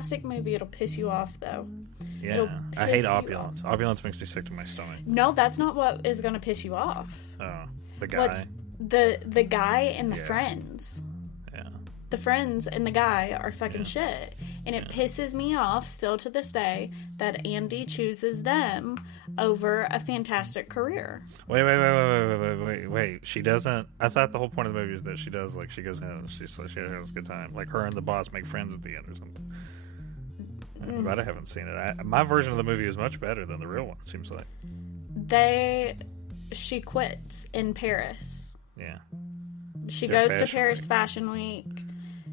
fantastic movie. It'll piss you off, though. Yeah, I hate opulence. Opulence makes me sick to my stomach. No, that's not what is going to piss you off. Oh, the guy. The guy and the friends. Yeah. The friends and the guy are fucking shit. And it pisses me off still to this day that Andy chooses them over a fantastic career. Wait. She doesn't. I thought the whole point of the movie is that she does, like, she goes in and she has a good time. Like, her and the boss make friends at the end or something. But I haven't seen it. My version of the movie is much better than the real one, it seems like. She quits in Paris. Yeah. She goes to Paris Fashion Week.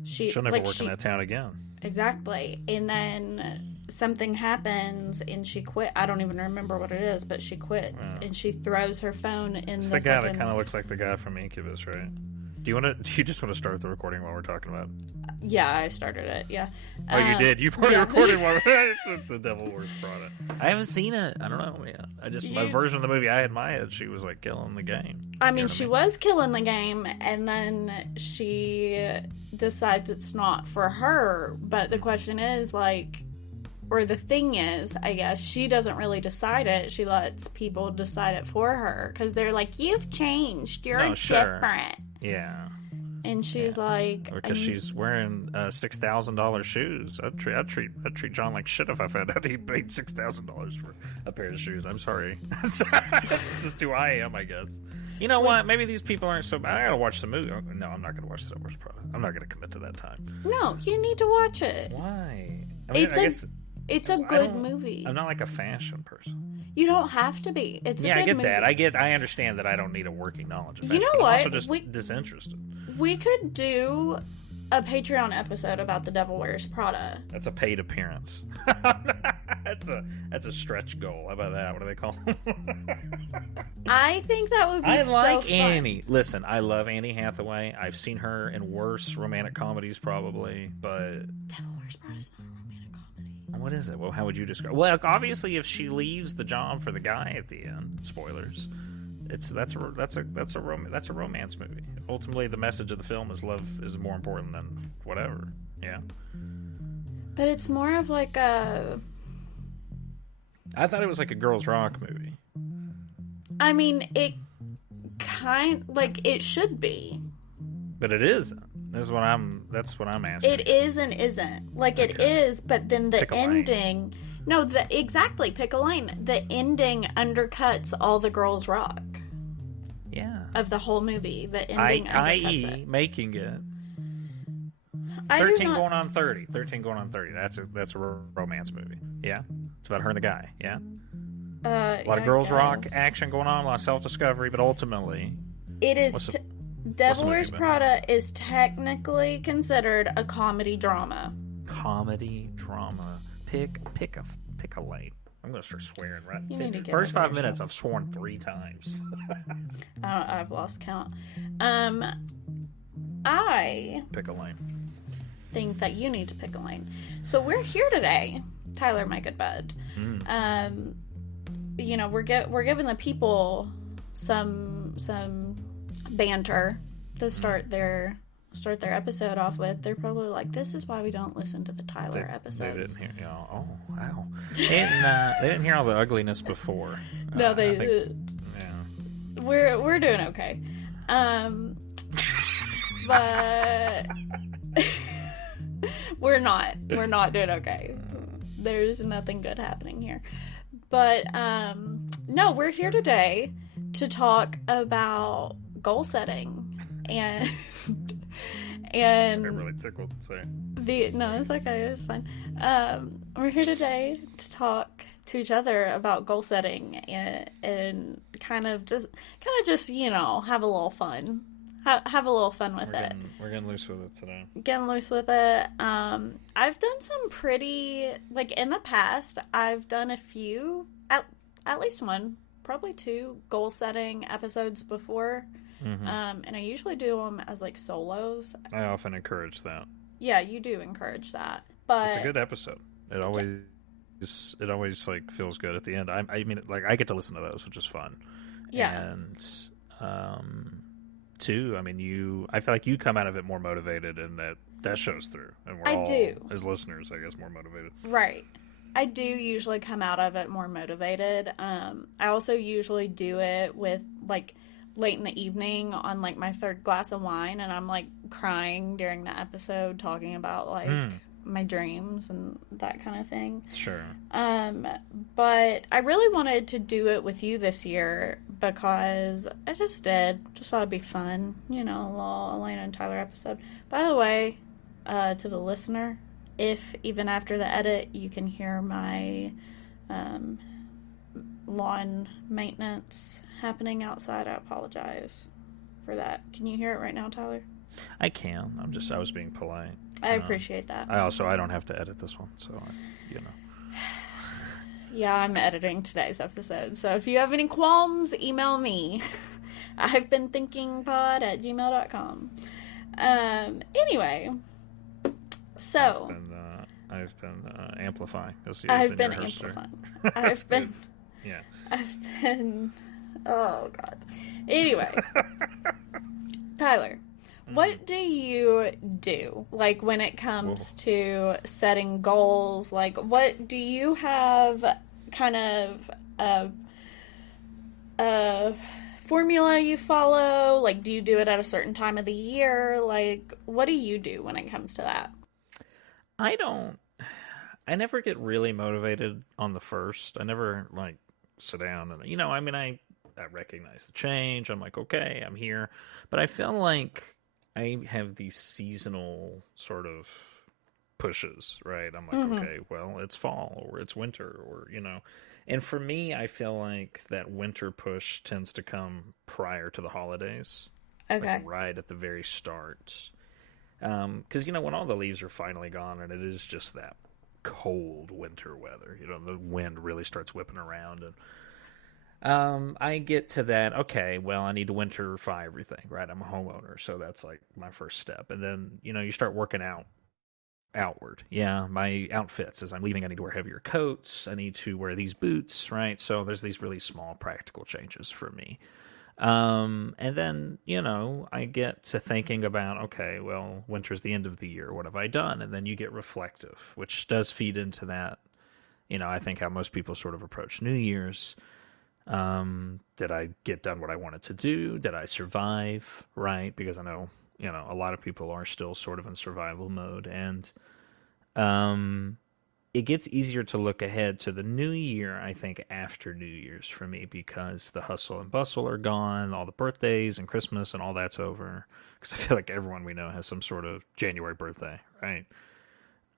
She'll never work in that town again. Exactly. And then something happens and she quit. I don't even remember what it is, but she quits and she throws her phone in it's the guy that kind of looks like the guy from Incubus, right? Do you just want to start the recording while we're talking about it? Yeah, I started it. Yeah. Oh, you did? You've already recorded while it's The Devil Wears Prada. I haven't seen it. I don't know. Yeah. My version of the movie I had in my head, she was like killing the game. I mean, she was killing the game, and then she decides it's not for her. But the question is, like, or the thing is, I guess, she doesn't really decide it. She lets people decide it for her because they're like, "You've changed. You're different." Yeah. And she's like, because she's wearing $6,000 shoes. I'd treat John like shit if I found out he paid $6,000 for a pair of shoes. I'm sorry. That's just who I am, I guess. You know what? Maybe these people aren't so bad. I gotta watch the movie. No, I'm not gonna watch Star Wars Prada. I'm not gonna commit to that time. No, you need to watch it. Why? I mean, it's a good movie. I'm not like a fashion person. You don't have to be. It's a good movie. I get that. I understand that I don't need a working knowledge of fashion. You know what? I'm also just disinterested. We could do a Patreon episode about The Devil Wears Prada. That's a paid appearance. That's a stretch goal. How about that? What do they call them? I think that would be so fun. Annie. Listen, I love Annie Hathaway. I've seen her in worse romantic comedies probably, but Devil Wears Prada is not a romantic comedy. What is it? Well, how would you describe? Well, obviously, if she leaves the job for the guy at the end, spoilers. That's a romance movie. Ultimately, the message of the film is love is more important than whatever. Yeah. But it's more of like a. I thought it was like a girls' rock movie. I mean, it it should be. But it isn't. That's what I'm asking. It is and isn't. Like, okay. It is, but then the ending. No, exactly. Pick a lane. The ending undercuts all the girls' rock. Yeah. Of the whole movie, the ending undercuts it. Making it. 13 going on 30. 13 going on 30. That's a romance movie. Yeah. It's about her and the guy. Yeah. A lot of girls' rock action going on, a lot of self-discovery, but ultimately, it is. Devil Wears Prada is technically considered a comedy drama. Comedy drama. Pick a lane. I'm gonna start swearing right. First 5 minutes, I've sworn 3 times. I've lost count. I pick a lane. Think that you need to pick a lane. So we're here today, Tyler, my good bud. We're giving the people some banter to start their episode off with. They're probably like, "This is why we don't listen to the Tyler episodes." They didn't hear, oh wow, they didn't hear all the ugliness before. No, they did. Yeah, we're doing okay, but we're not doing okay. There's nothing good happening here, but no, we're here today to talk about goal setting and I'm really tickled. Sorry. No, it's okay. It's fine. We're here today to talk to each other about goal setting and kind of just have a little fun. Have a little fun with it. We're getting loose with it today. Getting loose with it. I've done some pretty, like, in the past, I've done a few, at least one, probably 2 goal setting episodes before. Mm-hmm. And I usually do them as, like, solos. I often encourage that. Yeah, you do encourage that. But it's a good episode. It always like feels good at the end. I mean, like, I get to listen to those, which is fun. Yeah. And 2, I mean, I feel like you come out of it more motivated, and that that shows through, and we're I all, do. as listeners, I guess, more motivated. Right. I do usually come out of it more motivated. I also usually do it with, like, late in the evening on, like, my third glass of wine, and I'm, like, crying during the episode talking about, like, my dreams and that kind of thing. Sure. But I really wanted to do it with you this year because I just did. Just thought it'd be fun. You know, a little Alanna and Tyler episode. By the way, to the listener, if even after the edit you can hear my lawn maintenance happening outside, I apologize for that. Can you hear it right now, Tyler? I can. I was being polite. I appreciate that. I don't have to edit this one, so, you know. Yeah, I'm editing today's episode, so if you have any qualms, email me. I've been thinkingpod@gmail.com. Anyway, so... I've been amplifying. I've been amplifying. I've been... Yeah. I've been... Oh, God. Anyway. Tyler, what do you do, like, when it comes to setting goals? Like, what do you have kind of a formula you follow? Like, do you do it at a certain time of the year? Like, what do you do when it comes to that? I never get really motivated on the first. I never, like, sit down and, you know, I mean, I recognize the change. I'm like, okay, I'm here. But I feel like I have these seasonal sort of pushes, right? I'm like, okay, well, it's fall or it's winter or, you know. And for me, I feel like that winter push tends to come prior to the holidays. Okay. Like right at the very start. Because, you know, when all the leaves are finally gone and it is just that cold winter weather, you know, the wind really starts whipping around and I get to that, okay, well, I need to winterify everything, right? I'm a homeowner, so that's like my first step. And then, you know, you start working outward. Yeah, my outfits, as I'm leaving, I need to wear heavier coats. I need to wear these boots, right? So there's these really small practical changes for me. And then, you know, I get to thinking about, okay, well, winter's the end of the year. What have I done? And then you get reflective, which does feed into that, you know, I think how most people sort of approach New Year's. Did I get done what I wanted to do? Did I survive? Right? Because I know, you know, a lot of people are still sort of in survival mode. And it gets easier to look ahead to the new year, I think, after New Year's for me, because the hustle and bustle are gone, all the birthdays and Christmas and all that's over. Because I feel like everyone we know has some sort of January birthday, right?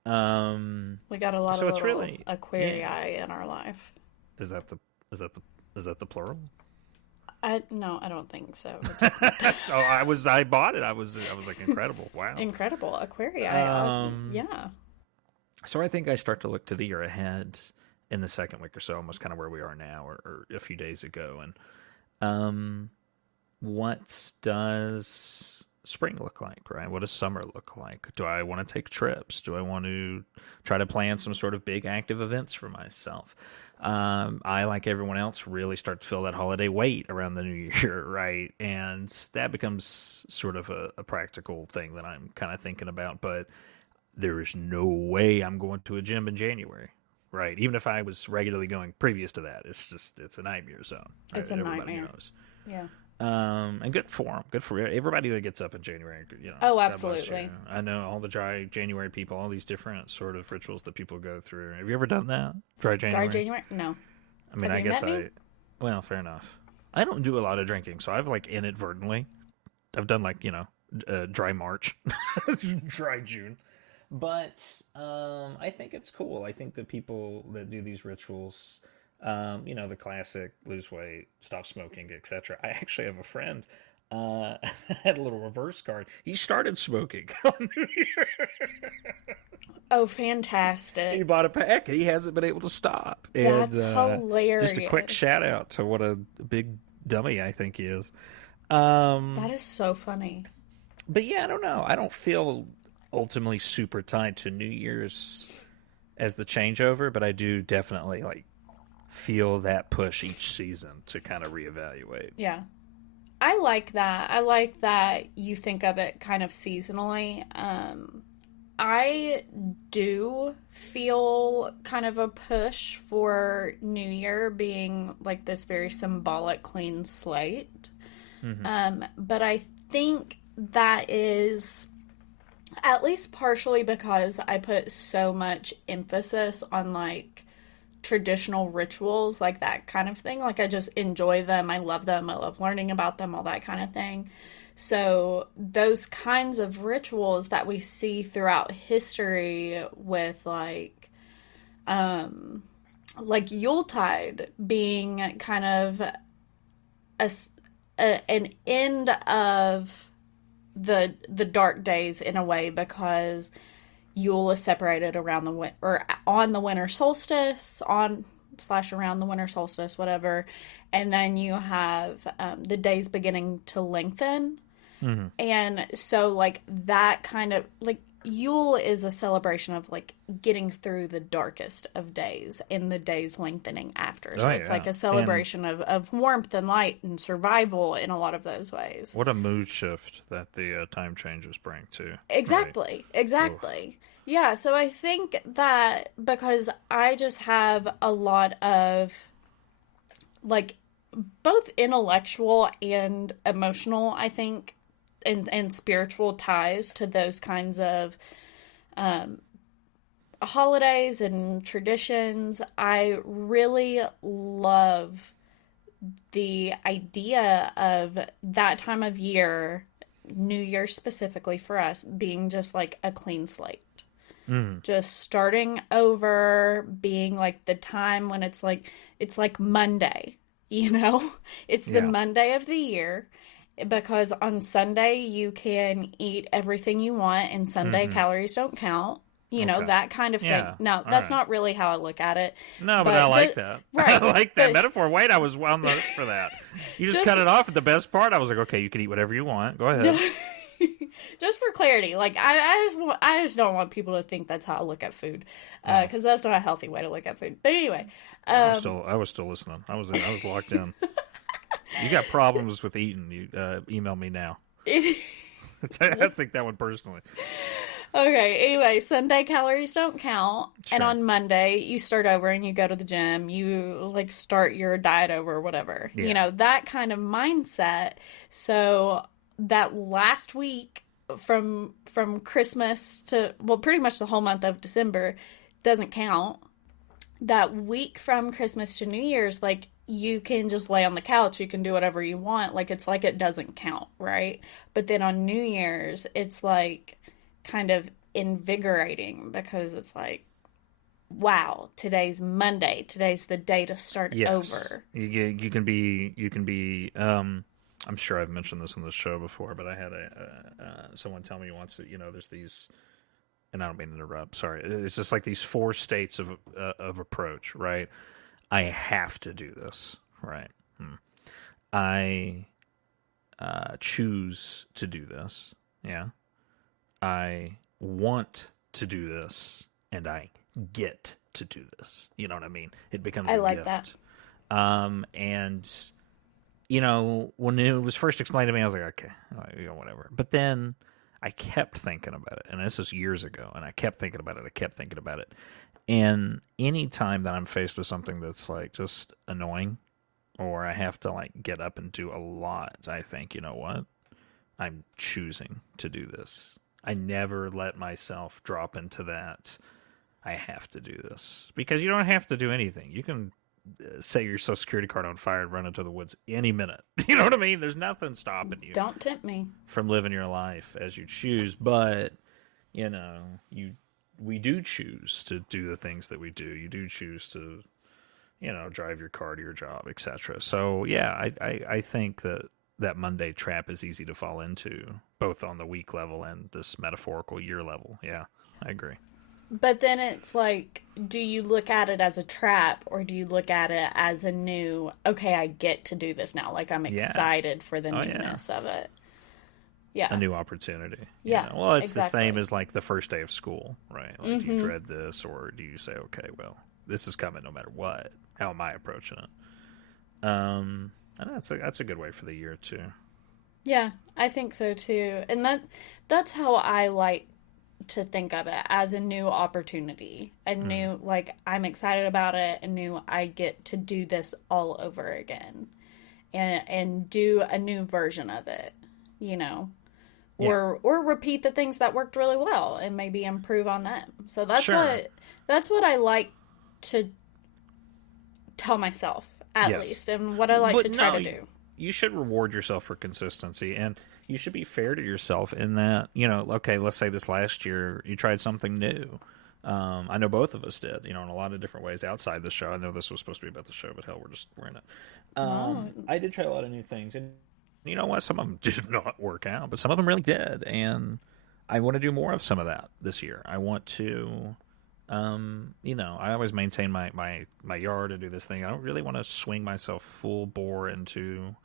We got a lot of little really, Aquarii in our life. Is that the plural? No, I don't think so. So I bought it. I was like, incredible. Wow. Incredible. Aquarii. Yeah. So I think I start to look to the year ahead in the second week or so, almost kind of where we are now or a few days ago. And what does spring look like, right? What does summer look like? Do I want to take trips? Do I want to try to plan some sort of big active events for myself? I, like everyone else, really start to feel that holiday weight around the new year, right? And that becomes sort of a practical thing that I'm kind of thinking about. But there is no way I'm going to a gym in January, right? Even if I was regularly going previous to that, it's a nightmare zone. Right? It's a nightmare. Knows. Yeah. And good for them. Good for everybody that gets up in January. You know, oh, absolutely. I know all the dry January people, all these different sort of rituals that people go through. Have you ever done that? Dry January? Dry January? No. I mean, I guess well, fair enough. I don't do a lot of drinking, so I've like inadvertently, I've done like, you know, dry March, dry June. But I think it's cool. I think that people that do these rituals, you know, the classic lose weight, stop smoking, etc. I actually have a friend had a little reverse card. He started smoking on New Year. Oh, fantastic. He bought a pack and he hasn't been able to stop. That's hilarious. Just a quick shout out to what a big dummy I think he is. That is so funny. But yeah, I don't know. I don't feel ultimately super tied to New Year's as the changeover, but I do definitely like feel that push each season to kind of reevaluate. Yeah. I like that. I like that you think of it kind of seasonally. I do feel kind of a push for New Year being like this very symbolic clean slate. But I think that is at least partially because I put so much emphasis on like traditional rituals, like that kind of thing. Like I just enjoy them. I love them. I love learning about them, all that kind of thing. So those kinds of rituals that we see throughout history with like Yuletide being kind of an end of the dark days in a way, because Yule is separated around or on the winter solstice, on / around the winter solstice, whatever, and then you have the days beginning to lengthen. And so like that kind of like Yule is a celebration of like getting through the darkest of days and the days lengthening after. So it's like a celebration of warmth and light and survival in a lot of those ways. What a mood shift that the time changes bring too. Exactly. Right? Exactly. Oof. Yeah, so I think that because I just have a lot of like both intellectual and emotional, I think, and spiritual ties to those kinds of holidays and traditions. I really love the idea of that time of year, New Year specifically for us, being just like a clean slate. Just starting over, being like the time when it's like Monday, you know? It's the Monday of the year. Because on Sunday you can eat everything you want, and Sunday calories don't count. You know, that kind of thing. Now, that's not really how I look at it. No, but I like that. Right. I like that metaphor. Wait, I was on the for that. You just cut it off at the best part. I was like, okay, you can eat whatever you want. Go ahead. Just for clarity, like I just don't want people to think that's how I look at food, because that's not a healthy way to look at food. But anyway, I was still listening. I was locked in. You got problems with eating, you email me now. I take that one personally. Okay, anyway, Sunday calories don't count. Sure. And on Monday, you start over and you go to the gym. You, like, start your diet over or whatever. Yeah. You know, that kind of mindset. So that last week from Christmas to, well, pretty much the whole month of December doesn't count. That week from Christmas to New Year's, like, you can just lay on the couch, you can do whatever you want, like it's like it doesn't count, right? But then on New Year's, it's like kind of invigorating, because it's like, wow, today's Monday, today's the day to start over. You can be I'm sure I've mentioned this on the show before, but I had someone tell me once that, you know, there's these, and I don't mean to interrupt, sorry, it's just like these 4 states of approach, right? I have to do this, right? I choose to do this, yeah. I want to do this, and I get to do this. You know what I mean? It becomes a gift. That. And, you know, when it was first explained to me, I was like, okay, whatever. But then I kept thinking about it, and this is years ago, and I kept thinking about it. And any time that I'm faced with something that's like just annoying, or I have to like get up and do a lot, I think, you know what? I'm choosing to do this. I never let myself drop into that. I have to do this, because you don't have to do anything. You can set your Social Security card on fire and run into the woods any minute. You know what I mean? There's nothing stopping you. Don't tempt me from living your life as you choose. But, you know, we do choose to do the things that we do. You do choose to, you know, drive your car to your job, etc. So, yeah, I think that Monday trap is easy to fall into, both on the week level and this metaphorical year level. Yeah, I agree. But then it's like, do you look at it as a trap, or do you look at it as a new, okay, I get to do this now. Like, I'm excited for the newness of it. Yeah. A new opportunity. Yeah. You know? Well, it's the same as like the first day of school, right? Like, do you dread this, or do you say, okay, well, this is coming no matter what? How am I approaching it? And that's a good way for the year too. Yeah, I think so too. And that's how I like to think of it as a new opportunity, a new, like, I'm excited about it, a new, I get to do this all over again, and do a new version of it, you know, or repeat the things that worked really well and maybe improve on them. So that's what I like to tell myself, at least, and what I like to try to do. You should reward yourself for consistency, and you should be fair to yourself in that, you know, okay, let's say this last year you tried something new. I know both of us did, you know, in a lot of different ways outside the show. I know this was supposed to be about the show, but hell, we're in it. I did try a lot of new things, and you know what? Some of them did not work out, but some of them really did, and I want to do more of some of that this year. I want to, you know, I always maintain my yard and do this thing. I don't really want to swing myself full bore into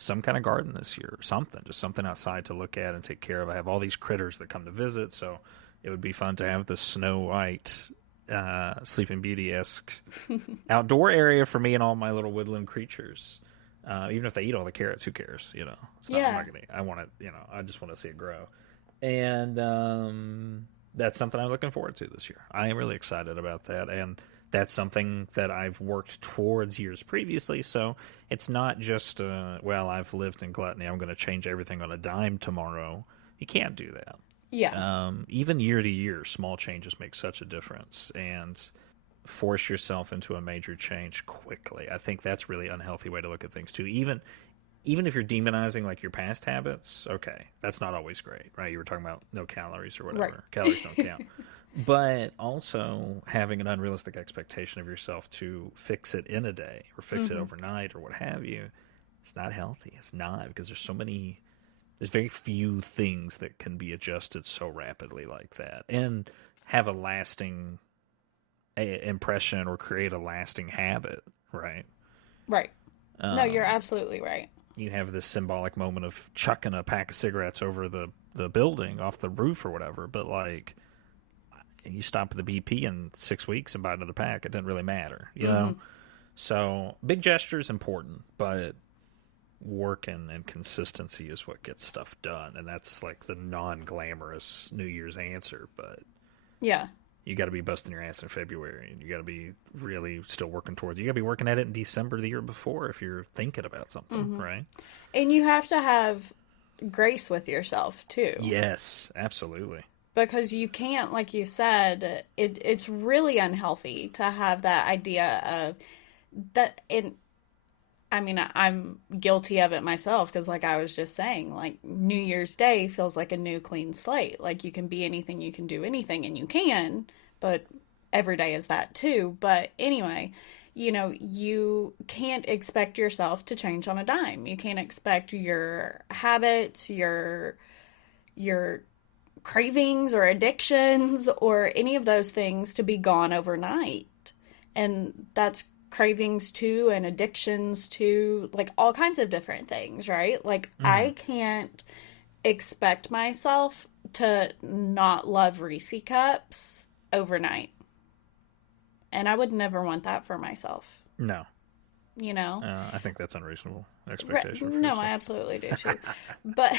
some kind of garden this year or something, just something outside to look at and take care of. I have all these critters that come to visit, so it would be fun to have the Snow White, Sleeping Beauty-esque outdoor area for me and all my little woodland creatures. Even if they eat all the carrots, who cares? You know, it's not, I'm not gonna, I want to, you know, I just want to see it grow. And that's something I'm looking forward to this year. I am really excited about that, and that's something that I've worked towards years previously. So it's not just, well, I've lived in gluttony, I'm going to change everything on a dime tomorrow. You can't do that. Yeah. Even year to year, small changes make such a difference, and force yourself into a major change quickly. I think that's really unhealthy way to look at things too. Even if you're demonizing like your past habits, okay, that's not always great, right? You were talking about no calories or whatever. Right. Calories don't count. But also having an unrealistic expectation of yourself to fix it in a day or fix it overnight or what have you, it's not healthy. It's not, because there's very few things that can be adjusted so rapidly like that and have a lasting impression or create a lasting habit, right? Right. No, you're absolutely right. You have this symbolic moment of chucking a pack of cigarettes over the building off the roof or whatever, but like you stop at the BP in 6 weeks and buy another pack, it doesn't really matter, you know? So big gesture is important, but work and consistency is what gets stuff done, and that's like the non-glamorous New Year's answer, but yeah, you got to be busting your ass in February, and you got to be really still working towards it. You got to be working at it in December the year before if you're thinking about something, right? And you have to have grace with yourself too. Yes, absolutely. Because you can't, like you said, it's really unhealthy to have that idea of that. I mean, I'm guilty of it myself, because like I was just saying, like New Year's Day feels like a new clean slate. Like you can be anything, you can do anything, and you can, but every day is that too. But anyway, you know, you can't expect yourself to change on a dime. You can't expect your habits, your cravings or addictions or any of those things to be gone overnight. And that's cravings too, and addictions too, like all kinds of different things, right? Like I can't expect myself to not love Reese cups overnight, and I would never want that for myself. No, you know, I think that's unreasonable expectation. No, I absolutely do too. but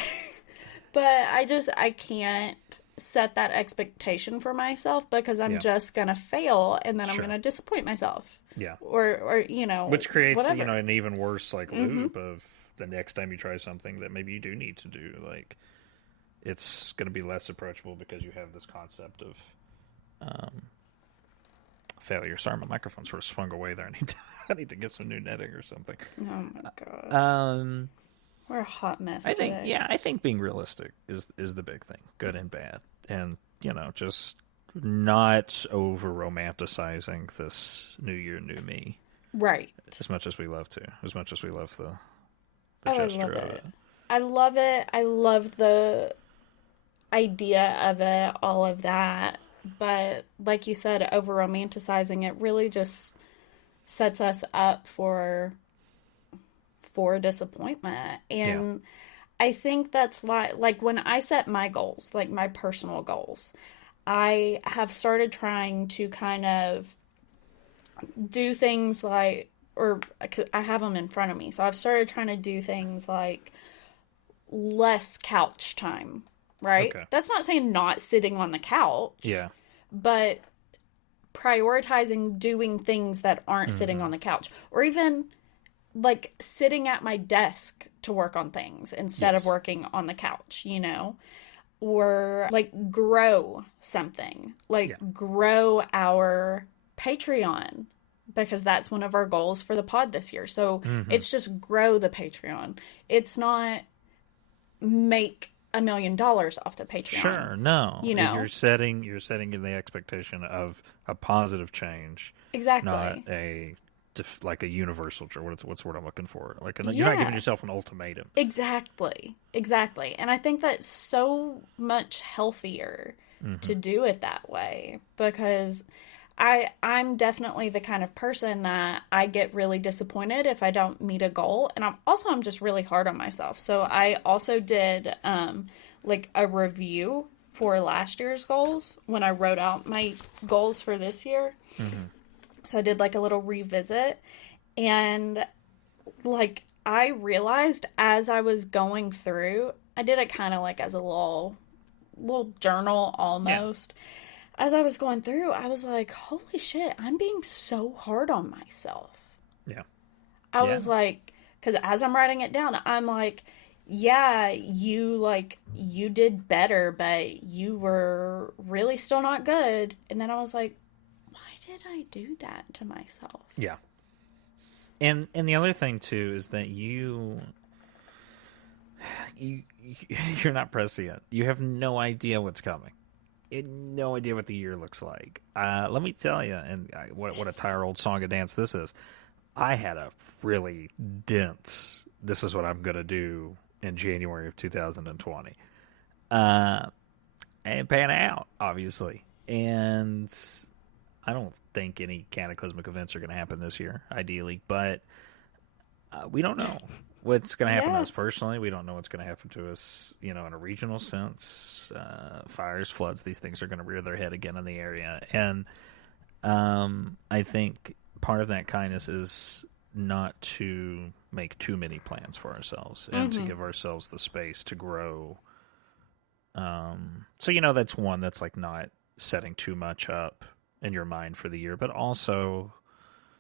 I can't set that expectation for myself, because I'm just gonna fail, and then I'm gonna disappoint myself. Yeah. Or you know, which creates whatever. You know, an even worse like loop of the next time you try something that maybe you do need to do, like it's going to be less approachable because you have this concept of failure. Sorry, my microphone sort of swung away there. I need to get some new netting or something. Oh my god. We're a hot mess. I think today. I think being realistic is the big thing, good and bad, and you know, just not over romanticizing this new year, new me. Right. As much as we love to. As much as we love the gesture of it. I love it. I love the idea of it, all of that. But like you said, over romanticizing it really just sets us up for disappointment. And I think that's why, like when I set my goals, like my personal goals, I have started trying to kind of do things like, or I have them in front of me. So I've started trying to do things like less couch time right? Okay. That's not saying not sitting on the couch. Yeah. But prioritizing doing things that aren't sitting on the couch. Or even, like, sitting at my desk to work on things instead of working on the couch, you know? Or, like, grow something. Like, grow our Patreon. Because that's one of our goals for the pod this year. So it's just grow the Patreon. It's not make $1 million off the Patreon. Sure, no. You know? You're setting in the expectation of a positive change. Exactly. Not like a universal, what's the word I'm looking for? Like you're not giving yourself an ultimatum. Exactly. And I think that's so much healthier to do it that way, because I'm definitely the kind of person that I get really disappointed if I don't meet a goal. And I'm just really hard on myself. So I also did like a review for last year's goals when I wrote out my goals for this year. So I did like a little revisit, and like I realized as I was going through, I did it kind of like as a little journal almost. Yeah. As I was going through, I was like, holy shit, I'm being so hard on myself. Yeah. I was like, because as I'm writing it down, I'm like, yeah, you did better, but you were really still not good. And then I was like, why did I do that to myself? Yeah. And the other thing, too, is that you're not prescient. You have no idea what's coming. No idea what the year looks like. Let me tell you, and what a tired old song and dance this is. I had a really dense, this is what I'm going to do in January of 2020. And pan out, obviously. And I don't think any cataclysmic events are going to happen this year, ideally. But we don't know what's going to happen to us personally. We don't know what's going to happen to us, in a regional sense. Fires, floods, these things are going to rear their head again in the area. And I think part of that kindness is not to make too many plans for ourselves and to give ourselves the space to grow. So, that's one that's like not setting too much up in your mind for the year, but also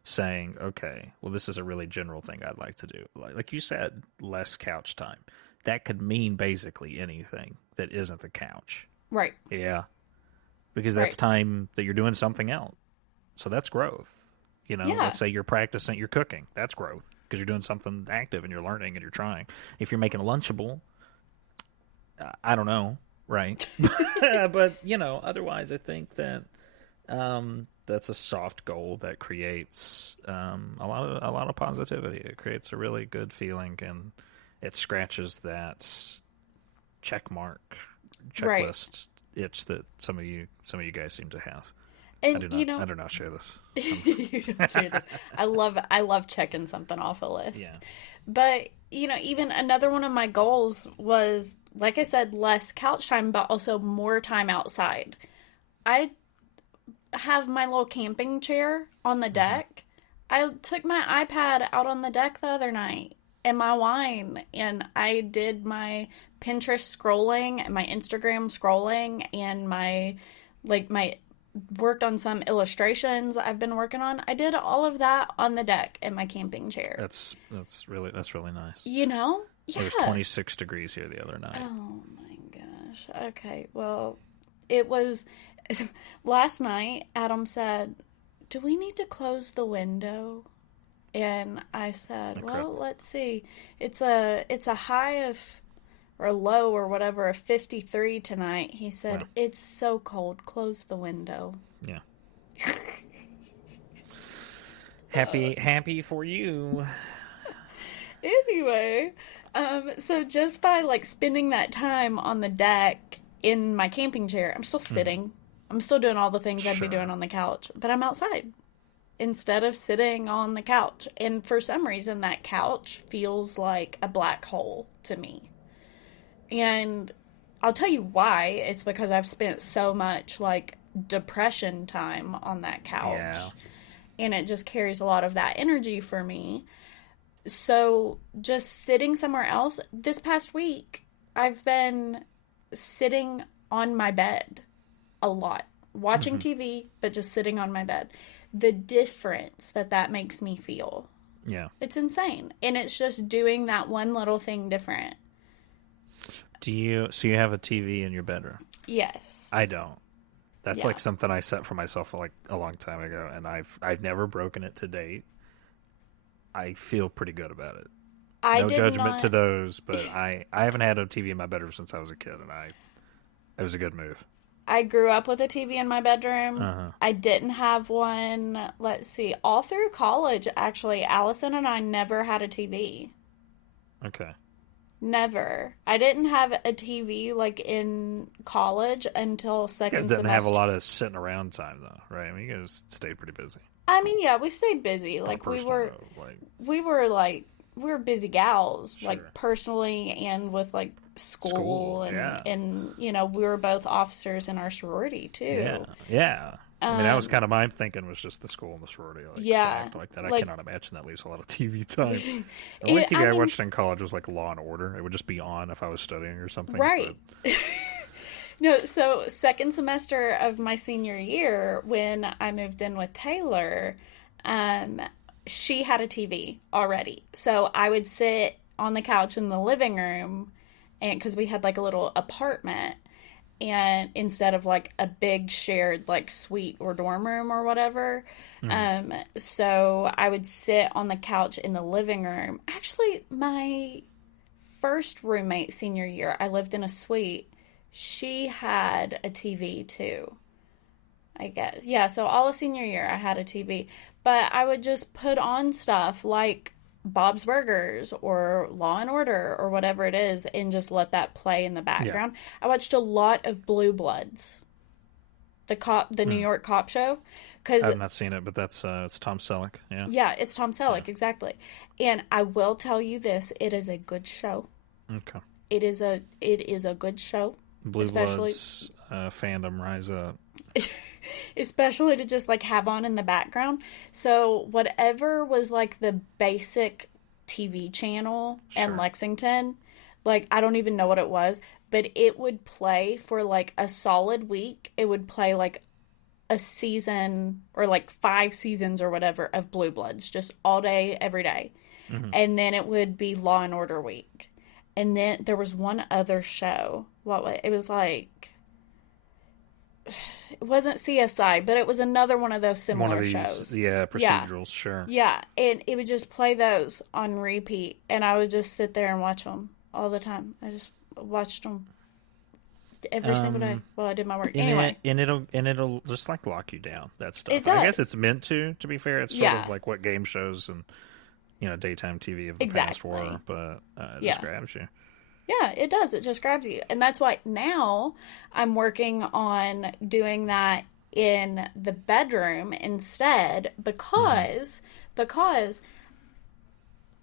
saying, okay, well, this is a really general thing I'd like to do. Like you said, less couch time. That could mean basically anything that isn't the couch. Right. Yeah. Because that's time that you're doing something else. So that's growth. Let's say you're practicing, you're cooking. That's growth because you're doing something active and you're learning and you're trying. If you're making a Lunchable, I don't know, right? But, otherwise I think that that's a soft goal that creates a lot of positivity. It creates a really good feeling, and it scratches that checklist itch that some of you guys seem to have. And I do not share this. You don't share this. I love checking something off a list. Yeah. But even another one of my goals was, like I said, less couch time, but also more time outside. I have my little camping chair on the deck. I took my iPad out on the deck the other night and my wine, and I did my Pinterest scrolling and my Instagram scrolling and my worked on some illustrations I've been working on. I did all of that on the deck in my camping chair. That's really nice. Yeah. It was 26 degrees here the other night. Oh my gosh. Okay. Well, it was last night. Adam said, "Do we need to close the window?" And I said, "Well, let's see. It's a high of, or a low or whatever, of 53 tonight." He said, "It's so cold. Close the window." Yeah. Happy for you. Anyway, so just by spending that time on the deck in my camping chair, I'm still sitting. I'm still doing all the things I'd be doing on the couch, but I'm outside instead of sitting on the couch. And for some reason, that couch feels like a black hole to me. And I'll tell you why. It's because I've spent so much depression time on that couch. Yeah. And it just carries a lot of that energy for me. So just sitting somewhere else, this past week, I've been sitting on my bed a lot, watching TV, but just sitting on my bed. The difference that makes me feel. Yeah. It's insane. And it's just doing that one little thing different. So you have a TV in your bedroom? Yes. I don't. That's like something I set for myself like a long time ago, and I've never broken it to date. I feel pretty good about it. No judgment to those, but I haven't had a TV in my bedroom since I was a kid, and it was a good move. I grew up with a TV in my bedroom. I didn't have one. Let's see. All through college, actually, Allison and I never had a TV. Okay. Never. I didn't have a TV like in college until second semester. You guys didn't have a lot of sitting around time though, right? I mean, you guys stayed pretty busy. I mean, yeah, we stayed busy. Like we were busy gals, sure. Like personally and with like school and you know, we were both officers in our sorority too. Yeah. I mean, that was kind of my thinking, was just the school and the sorority, stacked like that. I cannot imagine that leaves a lot of TV time. The only TV I watched in college was like Law and Order. It would just be on if I was studying or something. Right. But... No, so second semester of my senior year, when I moved in with Taylor, she had a TV already. So I would sit on the couch in the living room, and because we had like a little apartment, and instead of like a big shared like suite or dorm room or whatever. So I would sit on the couch in the living room. Actually, my first roommate senior year, I lived in a suite. She had a TV too, I guess. Yeah, so all of senior year I had a TV. But I would just put on stuff like Bob's Burgers or Law and Order or whatever it is and just let that play in the background. Yeah. I watched a lot of Blue Bloods, the New York cop show. I have not seen it, but it's Tom Selleck. Yeah, it's Tom Selleck, exactly. And I will tell you this, it is a good show. Okay. It is a good show. Blue Bloods fandom rise up. Especially to just like have on in the background. So whatever was like the basic TV channel in Lexington, like I don't even know what it was, but it would play for like a solid week. It would play like a season or like 5 seasons or whatever of Blue Bloods, just all day, every day. And then it would be Law and Order week. And then there was one other show. It was like... It wasn't CSI, but it was another one of those similar shows. Yeah, procedurals, sure. Yeah, and it would just play those on repeat, and I would just sit there and watch them all the time. I just watched them every single day while I did my work. Anyway, it'll just like lock you down. That stuff. It does. I guess it's meant to. To be fair, it's sort of like what game shows and daytime TV of the past were, but it just grabs you. Yeah, it does. It just grabs you. And that's why now I'm working on doing that in the bedroom instead because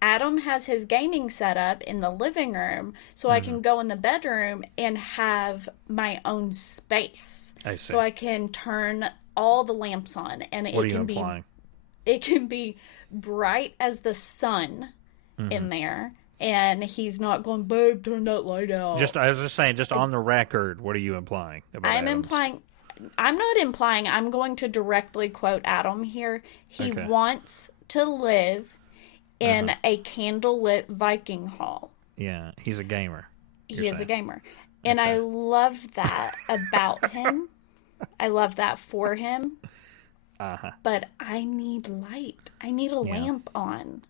Adam has his gaming set up in the living room, so I can go in the bedroom and have my own space. I see. So I can turn all the lamps on, and what are you implying? It can be bright as the sun in there. And he's not going, babe, turn that light out. I was just saying, on the record, what are you implying about Adams? I'm not implying, I'm going to directly quote Adam here. He wants to live in a candlelit Viking hall. Yeah, he's a gamer. He is a gamer. And I love that about him. I love that for him. But I need light. I need a lamp on.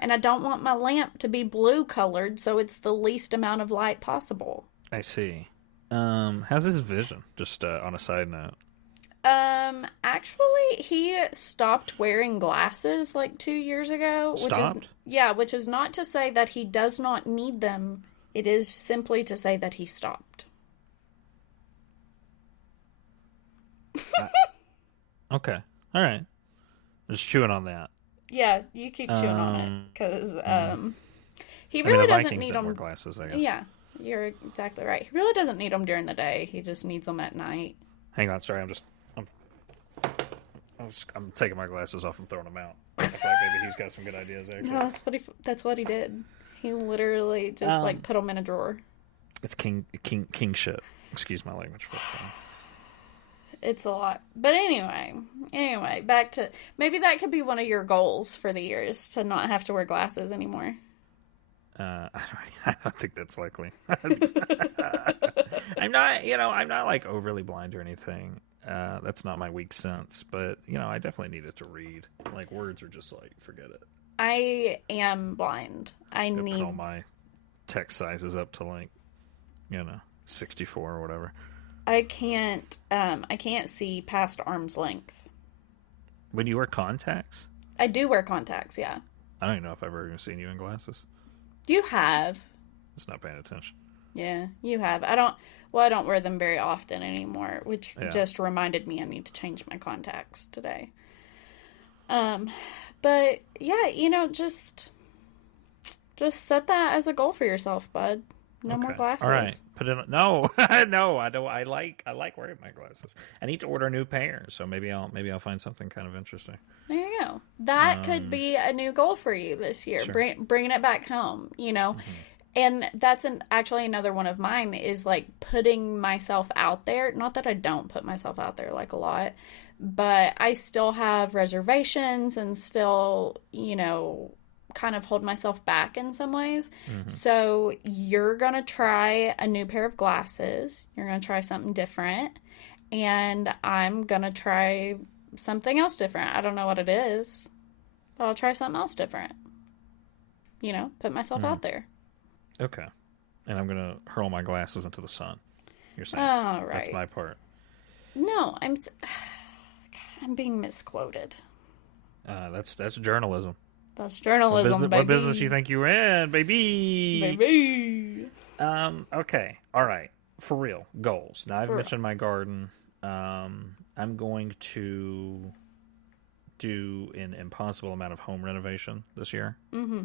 And I don't want my lamp to be blue colored, so it's the least amount of light possible. I see. How's his vision? Just on a side note. Actually, he stopped wearing glasses like 2 years ago. Which is not to say that he does not need them. It is simply to say that he stopped. Okay. All right. Just chewing on that. Yeah, you keep chewing on it because he really doesn't need them. Wear glasses, I guess. Yeah, you're exactly right. He really doesn't need them during the day. He just needs them at night. Hang on, sorry. I'm taking my glasses off and throwing them out. I feel like maybe he's got some good ideas. Actually, no, that's what he did. He literally just put them in a drawer. It's king shit. Excuse my language. But, It's a lot. But anyway, back to, maybe that could be one of your goals for the year, is to not have to wear glasses anymore. I don't think that's likely. I'm not like overly blind or anything. That's not my weak sense, but I definitely needed to read. Like, words are just like, forget it. I am blind. I need put all my text sizes up to like, 64 or whatever. I can't see past arm's length. When you wear contacts? I do wear contacts, yeah. I don't even know if I've ever seen you in glasses. You have. Just not paying attention. Yeah, you have. I don't wear them very often anymore, which just reminded me I need to change my contacts today. But yeah, just set that as a goal for yourself, bud. No more glasses. All right. Put it. No, no. I don't. I like wearing my glasses. I need to order a new pair, so maybe I'll find something kind of interesting. There you go. That could be a new goal for you this year. Sure. Bringing it back home. And that's actually another one of mine, is like putting myself out there. Not that I don't put myself out there like a lot, but I still have reservations and still, kind of hold myself back in some ways. So you're going to try a new pair of glasses. You're going to try something different. And I'm going to try something else different. I don't know what it is, but I'll try something else different. Put myself out there. Okay. And I'm going to hurl my glasses into the sun. You're saying. Oh, right. That's my part. No, I'm being misquoted. That's journalism. That's journalism, baby. What business you think you're in, baby? Baby. Okay. All right. For real. Goals. Now, I've mentioned my garden. I'm going to do an impossible amount of home renovation this year. Mm-hmm.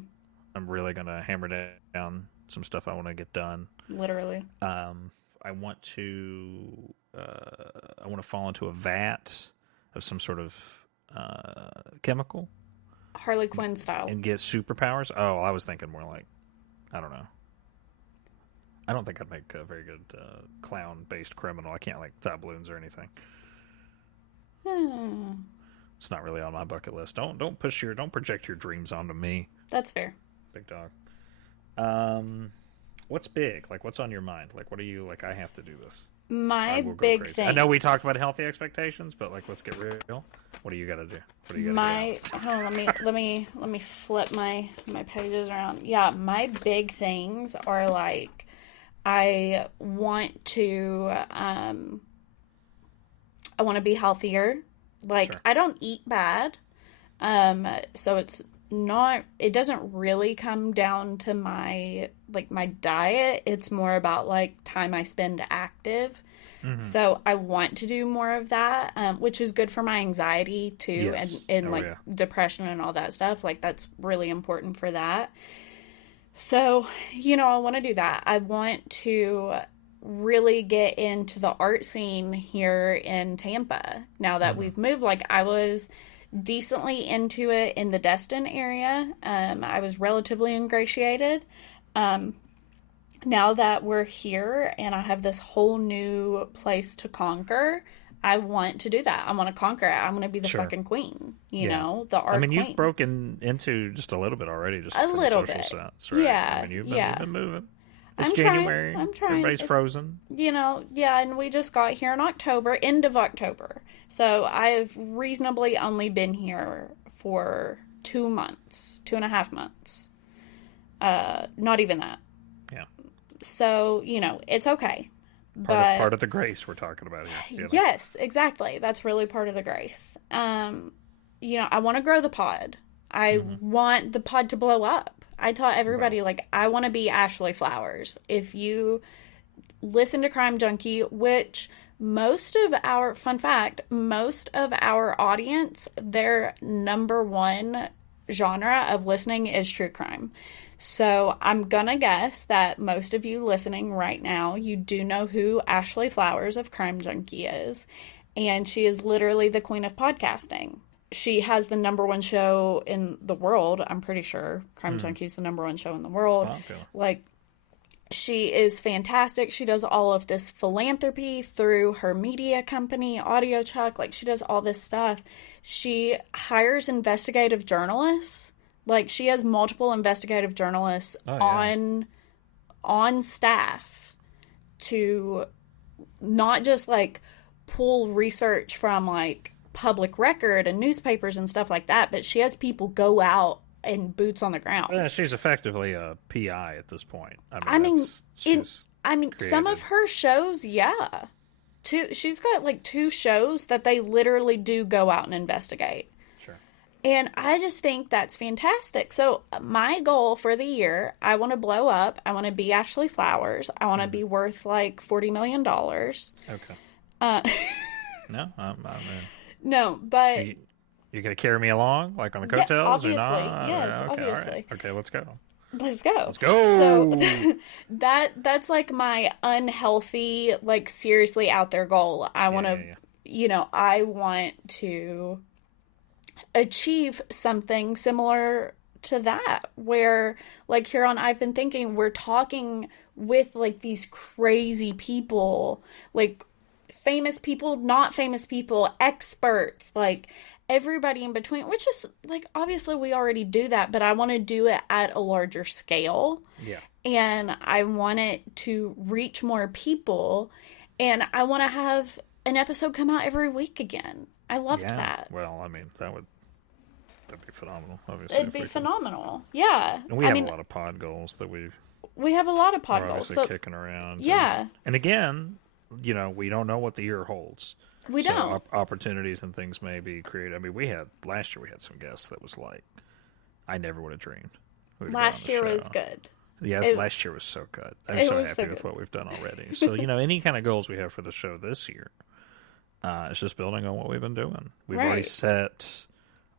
I'm really going to hammer down some stuff I want to get done. Literally. I want to fall into a vat of some sort of chemical. Harley Quinn style. And get superpowers? Oh, I was thinking more like, I don't know. I don't think I'd make a very good clown-based criminal. I can't, like, tie balloons or anything. It's not really on my bucket list. Don't project your dreams onto me. That's fair. Big dog. What's big? Like, what's on your mind? Like, what are you, like, I have to do this? My big thing. I know we talked about healthy expectations, but, like, let's get real. What do you got to do? What do you got to do? Hold on, let me flip my pages around. Yeah, my big things are, like, I want to be healthier. Like, sure. I don't eat bad. So it doesn't really come down to my diet. It's more about, like, time I spend active. Mm-hmm. So I want to do more of that, which is good for my anxiety too. Yes. And depression and all that stuff. Like, that's really important for that. So, I want to do that. I want to really get into the art scene here in Tampa. Now that we've moved, like, I was decently into it in the Destin area. I was relatively ingratiated. Now that we're here and I have this whole new place to conquer, I want to do that. I want to conquer it. I want to be the fucking queen, the art queen. You've broken into just a little bit already, just a little social bit. Sense, right? Yeah, you've been moving. It's I'm January. I'm trying. Everybody's frozen. And we just got here in October, end of October. So I've reasonably only been here for 2 months, 2.5 months. Not even that. Yeah. So, it's okay. Part of the grace we're talking about here. Yes, exactly. That's really part of the grace. I want to grow the pod. I want the pod to blow up. I taught everybody, I want to be Ashley Flowers. If you listen to Crime Junkie, which most of our audience, their number one genre of listening is true crime. So I'm going to guess that most of you listening right now, you do know who Ashley Flowers of Crime Junkie is. And she is literally the queen of podcasting. She has the number one show in the world. I'm pretty sure Crime Junkie is the number one show in the world. She is fantastic. She does all of this philanthropy through her media company, Audio Chuck. Like, she does all this stuff. She hires investigative journalists. Like, she has multiple investigative journalists on staff to not just, like, pull research from, like, public record and newspapers and stuff like that, but she has people go out and boots on the ground. Yeah, she's effectively a PI at this point. Some of her shows, yeah. She's got like 2 shows that they literally do go out and investigate. Sure. And I just think that's fantastic. So my goal for the year, I want to blow up. I want to be Ashley Flowers. I want to be worth like $40 million. Okay. No, I'm in. No, but... You're going to carry me along, like on the coattails? Obviously, or not? yes, Okay, obviously. All right. Okay, let's go. Let's go. Let's go. So that's like my unhealthy, like seriously out there goal. I want to, I want to achieve something similar to that, where like here on I've Been Thinking, we're talking with like these crazy people, like famous people, not famous people, experts, like everybody in between, which is like, obviously we already do that, but I want to do it at a larger scale. Yeah. And I want it to reach more people, and I want to have an episode come out every week again. I loved that. Well, I mean, that'd be phenomenal, obviously. It'd be phenomenal. Yeah. And we have a lot of pod goals that we have a lot of pod goals. So kicking around. Yeah. And again, we don't know what the year holds. We don't. Opportunities and things may be created. I mean, last year we had some guests that was like, I never would have dreamed. Last year was good. Yes, last year was so good. I'm so happy with what we've done already. So, any kind of goals we have for the show this year, it's just building on what we've been doing. We've already set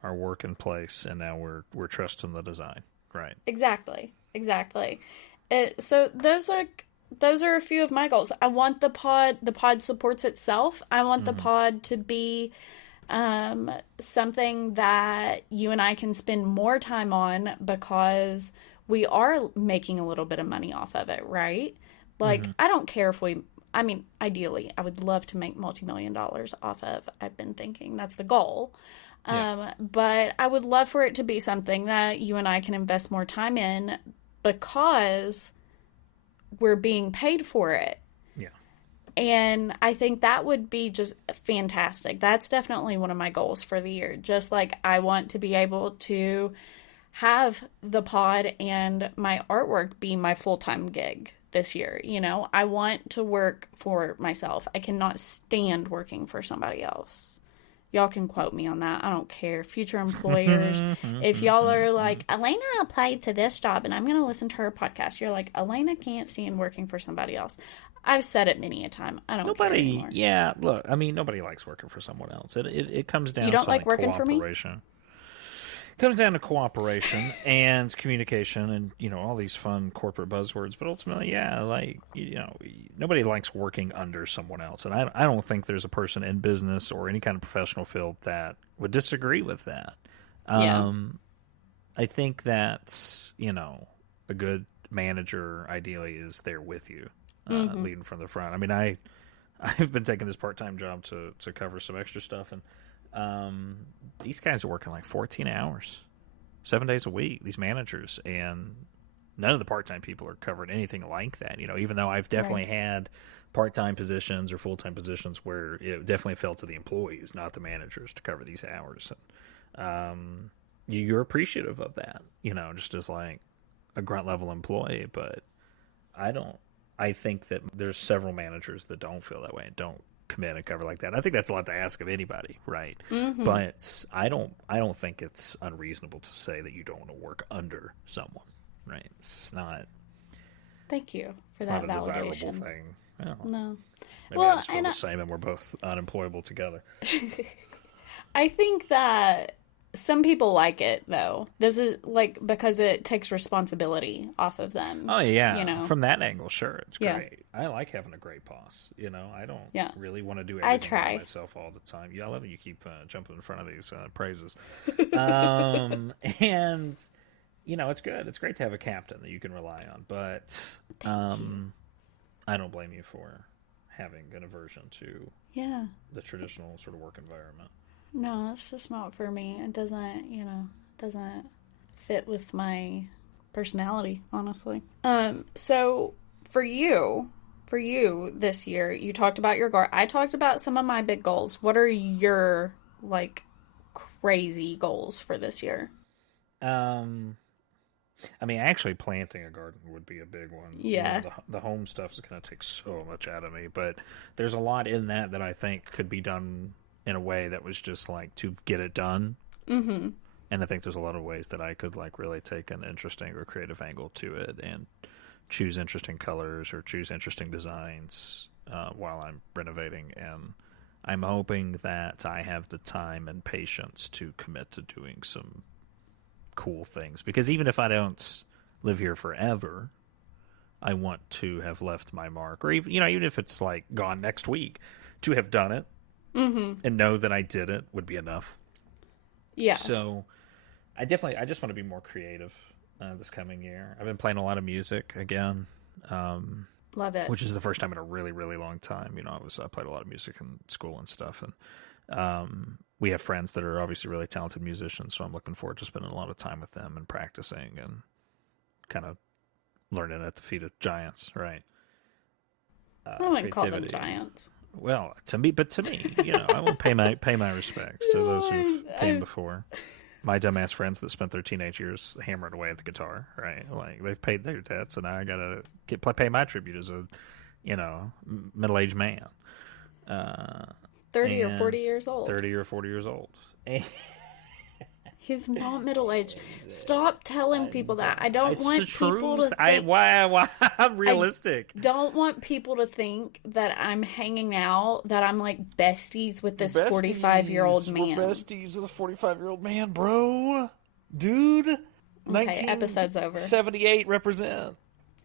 our work in place, and now we're trusting the design. Right. Exactly. So those are a few of my goals. I want the pod supports itself. I want the pod to be something that you and I can spend more time on, because we are making a little bit of money off of it, right? Like, I don't care if ideally, I would love to make multi-million dollars off of I've Been Thinking. That's the goal. But I would love for it to be something that you and I can invest more time in, because we're being paid for it. Yeah. And I think that would be just fantastic. That's definitely one of my goals for the year. Just like I want to be able to have the pod and my artwork be my full-time gig this year. I want to work for myself. I cannot stand working for somebody else. Y'all can quote me on that. I don't care. Future employers, if y'all are like, Alanna applied to this job and I'm going to listen to her podcast, you're like, Alanna can't stand working for somebody else. I've said it many a time. I don't care anymore. Yeah, look, I mean, nobody likes working for someone else. It comes down to you don't like working for me? It comes down to cooperation and communication and, all these fun corporate buzzwords. But ultimately, nobody likes working under someone else. And I don't think there's a person in business or any kind of professional field that would disagree with that. I think that, a good manager ideally is there with you, leading from the front. I mean, I've been taking this part-time job to cover some extra stuff, and these guys are working like 14 hours, 7 days a week, these managers, and none of the part-time people are covering anything like that, even though I've definitely had part-time positions or full-time positions where it definitely fell to the employees, not the managers, to cover these hours. And, you're appreciative of that, just as like a grunt-level employee, but I think that there's several managers that don't feel that way and don't commit and cover like that. I think that's a lot to ask of anybody, right? But I don't think it's unreasonable to say that you don't want to work under someone, right? It's not. Thank you for that validation. It's not a desirable thing. No. Maybe I just feel the same, and we're both unemployable together. I think that some people like it, though. This is like because it takes responsibility off of them. Oh yeah, from that angle, sure, it's great. I like having a great boss. I don't really want to do everything by myself all the time. I love it. You keep jumping in front of these praises, and it's good. It's great to have a captain that you can rely on. But I don't blame you for having an aversion to the traditional sort of work environment. No, that's just not for me. It doesn't, doesn't fit with my personality, honestly. So for you this year, you talked about your goal. I talked about some of my big goals. What are your, like, crazy goals for this year? I mean, actually planting a garden would be a big one. Yeah. The home stuff is going to take so much out of me, but there's a lot in that I think could be done in a way that was just like to get it done. Mm-hmm. And I think there's a lot of ways that I could like really take an interesting or creative angle to it and choose interesting colors or choose interesting designs while I'm renovating. And I'm hoping that I have the time and patience to commit to doing some cool things, because even if I don't live here forever, I want to have left my mark, or even if it's like gone next week, to have done it and know that I did it would be enough. Yeah. So I just want to be more creative this coming year. I've been playing a lot of music again. Love it. Which is the first time in a really, really long time. I played a lot of music in school and stuff, and we have friends that are obviously really talented musicians, so I'm looking forward to spending a lot of time with them and practicing and kind of learning at the feet of giants, right? I wouldn't call them giants. Well, to me, I will pay my respects to those who came before. My dumbass friends that spent their teenage years hammering away at the guitar, right? Like, they've paid their debts, and now I gotta pay my tribute as a, middle-aged man. 30 or 40 years old. 30 or 40 years old. He's not middle-aged. Stop telling people that. I don't want people to think... Why? I'm realistic. I don't want people to think that I'm hanging out, that I'm like besties with this 45-year-old man. We're besties with a 45-year-old man, bro. Dude. Okay, episode's over. 78 represent.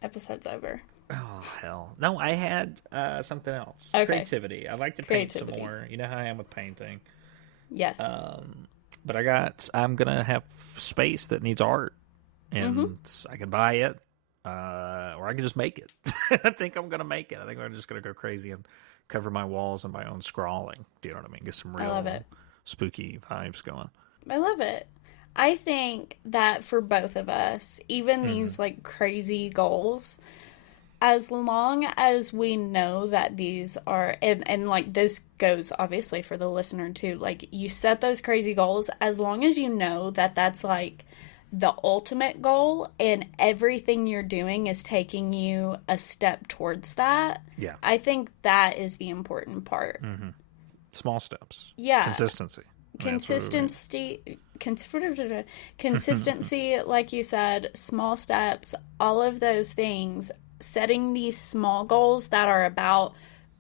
Episode's over. Oh, hell. No, I had something else. Okay. Creativity. I'd like to paint some more. You know how I am with painting. Yes. But I'm going to have space that needs art. And I can buy it. Or I can just make it. I think I'm going to make it. I think I'm just going to go crazy and cover my walls in my own scrawling. Do you know what I mean? Get some real spooky vibes going. I love it. I think that for both of us, even these like crazy goals, as long as we know that these are, and like this goes obviously for the listener too, like you set those crazy goals, as long as you know that that's like the ultimate goal and everything you're doing is taking you a step towards that. Yeah. I think that is the important part. Mm-hmm. Small steps. Yeah. Consistency, like you said, small steps, all of those things, setting these small goals that are about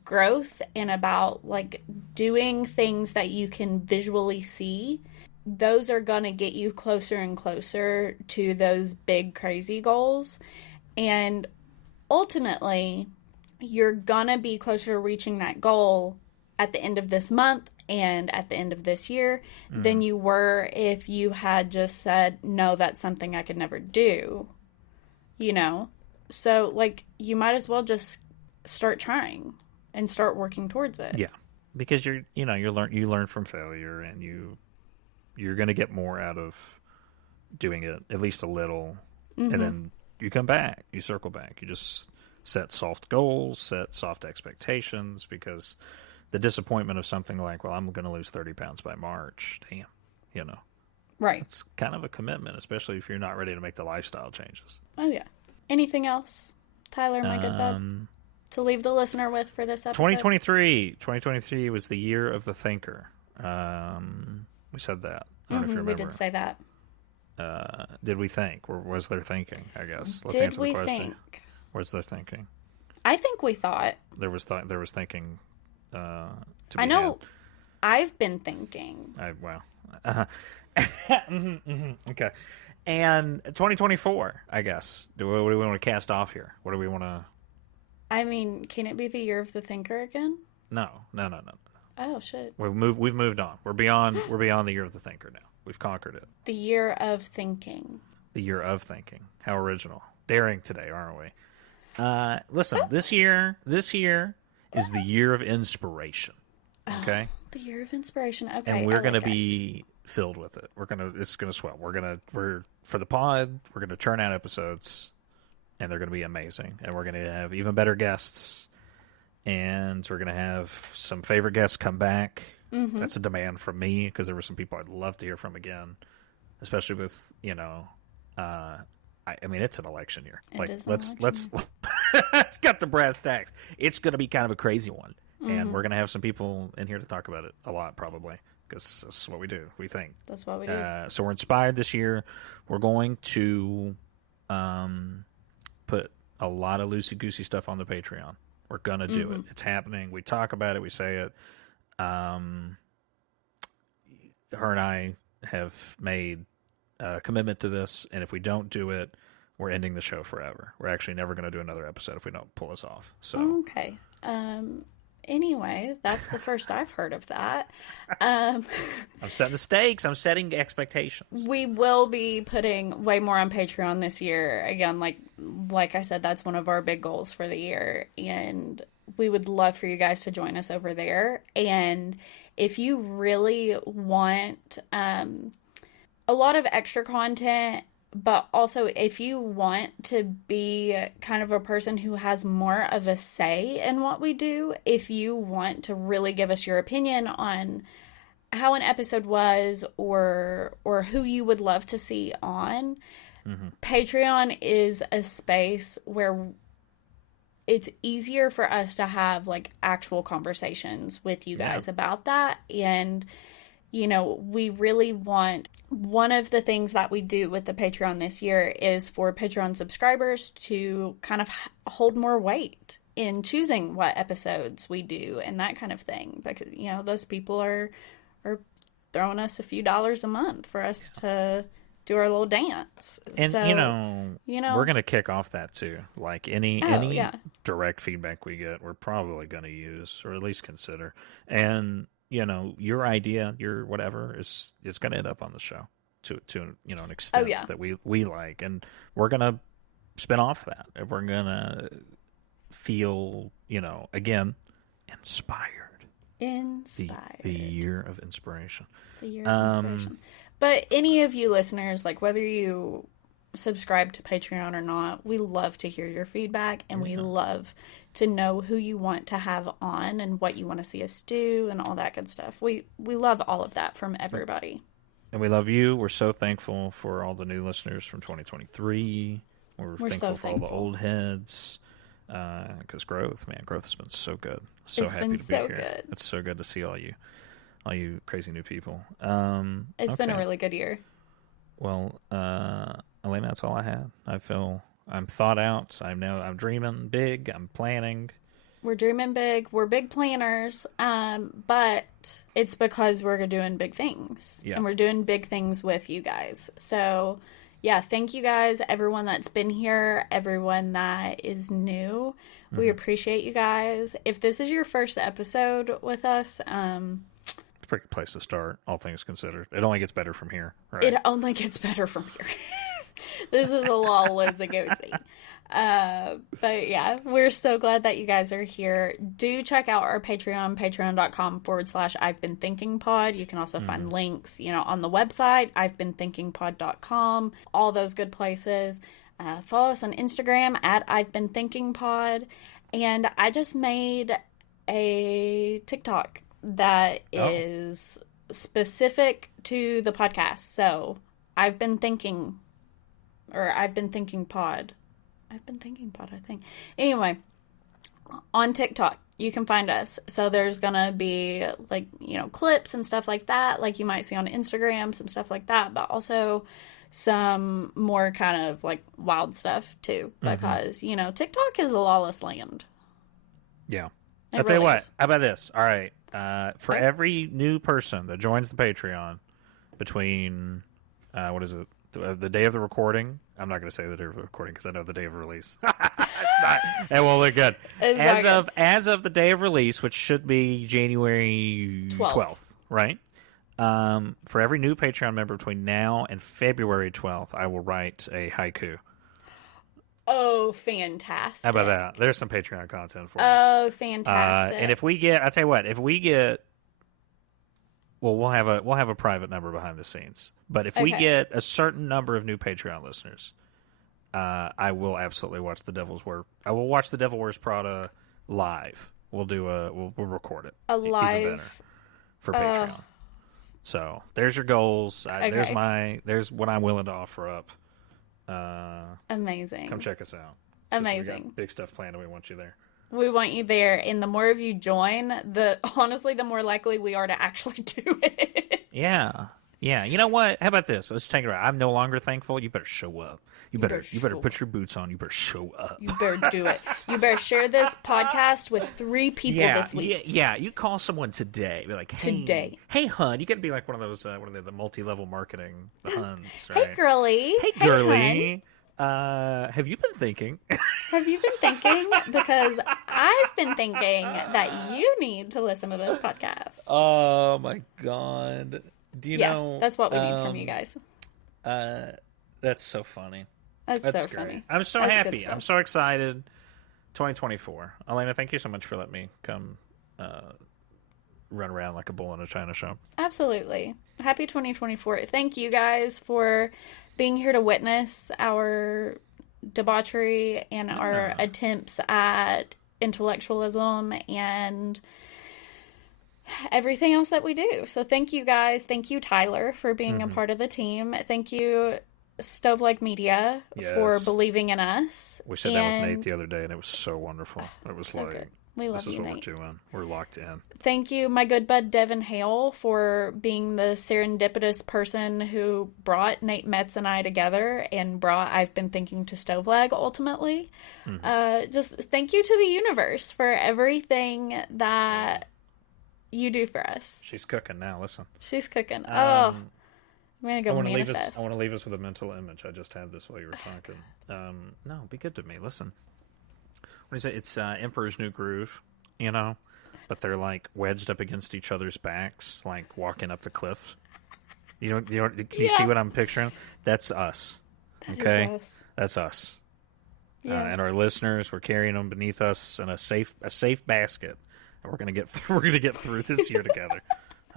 growth and about like doing things that you can visually see, those are going to get you closer and closer to those big crazy goals. And ultimately, you're going to be closer to reaching that goal at the end of this month and at the end of this year than you were if you had just said, no, that's something I could never do, So, like, you might as well just start trying and start working towards it. Yeah, because you learn from failure, and you're going to get more out of doing it, at least a little, and then you come back, you circle back, you just set soft goals, set soft expectations, because the disappointment of something like, well, I'm going to lose 30 pounds by March, damn, Right. It's kind of a commitment, especially if you're not ready to make the lifestyle changes. Oh, yeah. Anything else, Tyler, my good bud, to leave the listener with for this episode? 2023 was the year of the thinker. We said that. I don't know if you remember. We did say that. Did we think? Or was there thinking, I guess? Let's did answer we the question. think? Was there thinking? I think we thought. There was thinking to be I know. had. I've been thinking. Okay. And 2024, I guess. What do we want to cast off here? What do we want to... I mean, can it be the year of the thinker again? No. Oh, shit. We've moved on. We're beyond the year of the thinker now. We've conquered it. The year of thinking. The year of thinking. How original. Daring today, aren't we? Listen, this year is the year of inspiration. Okay? The year of inspiration. Okay. And we're going to be filled with it. It's going to swell. For the pod, we're going to churn out episodes, and they're going to be amazing. And we're going to have even better guests, and we're going to have some favorite guests come back. Mm-hmm. That's a demand from me, because there were some people I'd love to hear from again, especially with, I mean, it's an election year. Let's let's cut the brass tacks. It's going to be kind of a crazy one, and we're going to have some people in here to talk about it a lot, probably, because that's what we do. We think that's what we do. So we're inspired this year. We're going to put a lot of loosey goosey stuff on the Patreon. We're going to do it. It's happening. We talk about it. We say it. Her and I have made a commitment to this, and if we don't do it, we're ending the show forever. We're actually never going to do another episode if we don't pull this off. So okay. Anyway, that's the first I've heard of that. I'm setting the stakes. I'm setting expectations. We will be putting way more on Patreon this year. Again, like I said, that's one of our big goals for the year, and we would love for you guys to join us over there. And if you really want a lot of extra content, but also if you want to be kind of a person who has more of a say in what we do, if you want to really give us your opinion on how an episode was or who you would love to see on, Patreon is a space where it's easier for us to have actual conversations with you guys about that. And we really want, one of the things that we do with the Patreon this year is for Patreon subscribers to kind of hold more weight in choosing what episodes we do and that kind of thing. Because, those people are throwing us a few dollars a month for us to do our little dance. And, so, we're going to kick off that too. Any direct feedback we get, we're probably going to use, or at least consider. And, your idea, your whatever is going to end up on the show to an extent that we like, and we're going to spin off that. And we're going to feel, again, inspired. The year of inspiration. The year of inspiration. But any of you listeners, whether you subscribe to Patreon or not, we love to hear your feedback, and we love to know who you want to have on and what you want to see us do and all that good stuff. We love all of that from everybody. And we love you. We're so thankful for all the new listeners from 2023. We're thankful for all the old heads. Because growth has been so good. So it's happy to be here. Good. It's so good to see all you crazy new people. It's been a really good year. Well, Alanna, that's all I had. I feel I'm thought out. I'm dreaming big. I'm planning. We're dreaming big. We're big planners. But it's because we're doing big things. Yeah. And we're doing big things with you guys. So, yeah, thank you guys, everyone that's been here, everyone that is new. We appreciate you guys. If this is your first episode with us, it's a pretty good place to start, all things considered. It only gets better from here, right? It only gets better from here. This is a lull as the goosey. But yeah, we're so glad that you guys are here. Do check out our Patreon, patreon.com/I've Been Thinking Pod. You can also find links, on the website, I'veBeenThinkingPod.com, all those good places. Follow us on Instagram at I've Been Thinking Pod. And I just made a TikTok that is specific to the podcast. So I've been thinking pod. I've been thinking pod, I think. Anyway, on TikTok, you can find us. So there's gonna be clips and stuff like that, like you might see on Instagram, some stuff like that, but also some more kind of wild stuff too, because TikTok is a lawless land. Yeah. I'll tell you what, how about this? All right. For every new person that joins the Patreon between, what is it? The day of the recording. I'm not going to say the day of the recording because I know the day of release. It's not. It won't look good. As of the day of release, which should be January 12th, right? For every new Patreon member between now and February 12th, I will write a haiku. Oh, fantastic. How about that? There's some Patreon content for you. Oh, fantastic. And if we get, I tell you what, if we get, well, we'll have a private number behind the scenes. But if we get a certain number of new Patreon listeners, I will absolutely watch The Devil Wears Prada live. We'll record it. Even better for Patreon. So there's your goals. There's what I'm willing to offer up. Amazing. Come check us out. Amazing. We got big stuff planned, and we want you there. We want you there, and the more of you join, honestly, the more likely we are to actually do it. Yeah. You know what? How about this? Let's take it right. I'm no longer thankful. You better show up. You better put your boots on. You better show up. You better do it. You better share this podcast with 3 people this week. Yeah. You call someone today. Be like, hey, hun. You got to be like one of those, the multi-level marketing huns, right? Hey, girly. Hey, girly. Have you been thinking? Have you been thinking? Because I've been thinking that you need to listen to this podcast. Oh, my God. Do you know? That's what we need from you guys. That's so funny. That's so great. Funny. I'm so happy. I'm so excited. 2024. Alanna, thank you so much for letting me come run around like a bull in a china shop. Absolutely. Happy 2024. Thank you guys for being here to witness our debauchery and our attempts at intellectualism and everything else that we do. So thank you guys. Thank you, Tyler, for being a part of the team. Thank you, Stove Like Media, for believing in us. We sat down with Nate the other day, and it was so wonderful. It was so like, good. We love this is you, what Nate. we're doing. We're locked in. Thank you, my good bud Devin Hale, for being the serendipitous person who brought Nate Metz and I together and brought I've Been Thinking to Stovelag ultimately. Just thank you to the universe for everything that you do for us. She's cooking now. Listen. She's cooking. I'm gonna go manifest. I want to leave us with a mental image. I just had this while you were talking. No, be good to me. Listen. What is it? It's Emperor's New Groove, but they're like wedged up against each other's backs, like walking up the cliff. Can you see what I'm picturing? That's us. That okay, is us. That's us. Yeah. And our listeners, we're carrying them beneath us in a safe basket, and we're gonna get through this year together.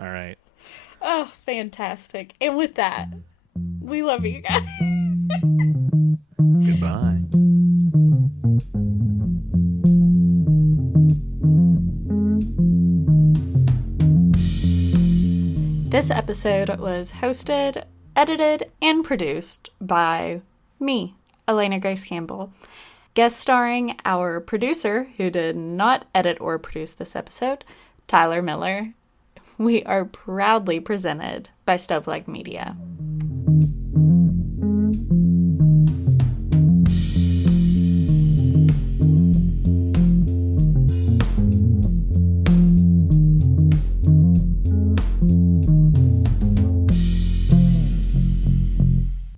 All right. Oh, fantastic! And with that, we love you guys. Goodbye. This episode was hosted, edited, and produced by me, Alanna Grace Campbell. Guest starring our producer, who did not edit or produce this episode, Tyler Miller. We are proudly presented by Stove Like Media.